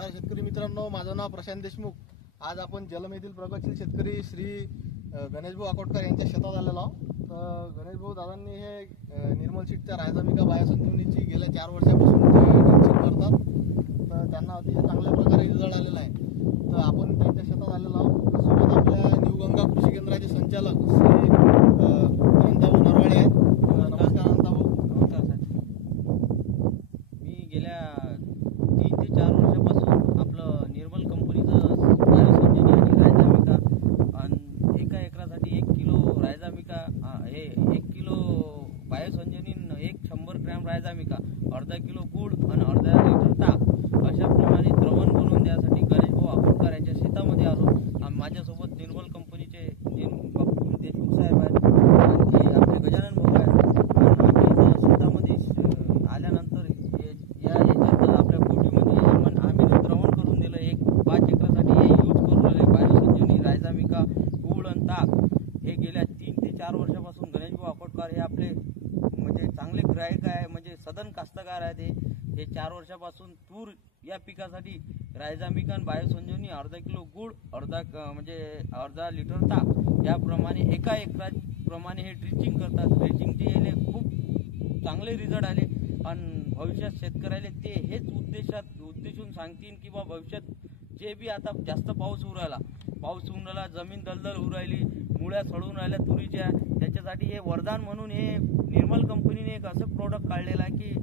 नमस्कार शेतकरी मित्रांनो, माझं नाव प्रशांत देशमुख। आज आपण जलम येथील प्रगतशील शेतकरी श्री गणेशभाऊ आकोटकर यांच्या शेतात आलेलो आहोत। तर गणेशभाऊ दादांनी हे निर्मल सीडच्या रायझामिका बायोसंजीवनीची गेल्या 4 वर्षापासून ड्रिंचिंग करतात। तर त्यांना अतिशय चांगल्या प्रकारे रिझल्ट आलेला आहे। तर आपण त्यांच्या शेतात आलेलो आहोत। सोबत आपल्या न्यू गंगा कृषी केंद्राचे संचालक श्री अनंतभाऊ नरवाडे आहेत। नमस्कार अनंतभाऊ। नमस्कार साहेब। मी गेल्या 3 ते 4 वर्षापासून आपलं निर्मल कंपनीचं बायोसंजीवनी आणि रायझामिका आणि एका एकरासाठी 1 किलो रायझामिका हे 1 किलो बायोसंजीवनी 100 ग्रॅम रायझामिका, अर्धा किलो गुळ आणि अर्धा लिटर ताक अशाप्रमाणे द्रवण बनवून द्यासाठी गणेशभाऊ आकोटकर यांच्या शेतामध्ये आलो। माझ्यासोबत निर्मल कंपनीचे देशमुख साहेब आहेत आणि आपले गजानन भाऊ आहेत। शेतामध्ये आल्यानंतर याच्यात आपल्या कोटीमध्ये आम्ही द्रवण करून दिलं। 5 एकरासाठी हे यूज करून राहिले बायोसंजीवनी, रायझामिका, गुळ आणि ताक। हे गेल्या 3 ते 4 वर्षापासून गणेशभाऊ आकोटकर हे आपले म्हणजे चांगले ग्राहक आहे, म्हणजे सदन कास्तकार आहेत। हे 4 वर्षापासून तूर या पिकासाठी रायझामिका आणि बायोसंजीवनी, अर्धा किलो गुळ, अर्धा लिटर ताक याप्रमाणे एका एकराप्रमाणे हे ड्रिंचिंग करतात। ड्रिंचिंगचे याले खूप चांगले रिझल्ट आले आणि भविष्यात शेतकऱ्याला ते हेच उद्देशून सांगतील की बा भविष्यात जे बी आता जास्त पाऊस होऊन राहिला, जमीन दलदल होऊ राहिली, मुळ्या सडून राहिल्या तुरीच्या, त्याच्यासाठी हे वरदान म्हणून हे निर्मल कंपनीने एक असं प्रोडक्ट काढलेलं आहे की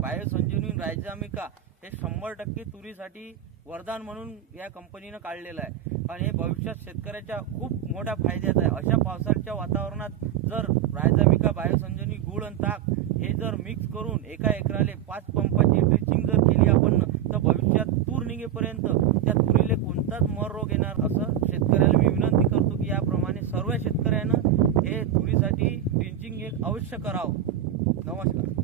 बायोसंजीवनी रायझामिका हे 100% तुरीसाठी वरदान म्हणून या कंपनीनं काढलेलं आहे आणि हे भविष्यात शेतकऱ्याच्या खूप मोठ्या फायद्यात आहे। अशा पावसाच्या वातावरणात जर रायझामिका, बायोसंजीवनी, गुळ आणि ताक हे जर मिक्स करून एका एकराले 5 पंपाची ड्रिंचिंग जर केली आपण, तर भविष्यात तूर निघेपर्यंत त्या तुरीले कोणताच मर रोग येणार असं शेतकऱ्याला मी विनंती करतो की याप्रमाणे सर्व शेतकऱ्यांना हे तुरीसाठी ड्रिंचिंग एक अवश्य करावं। नमस्कार।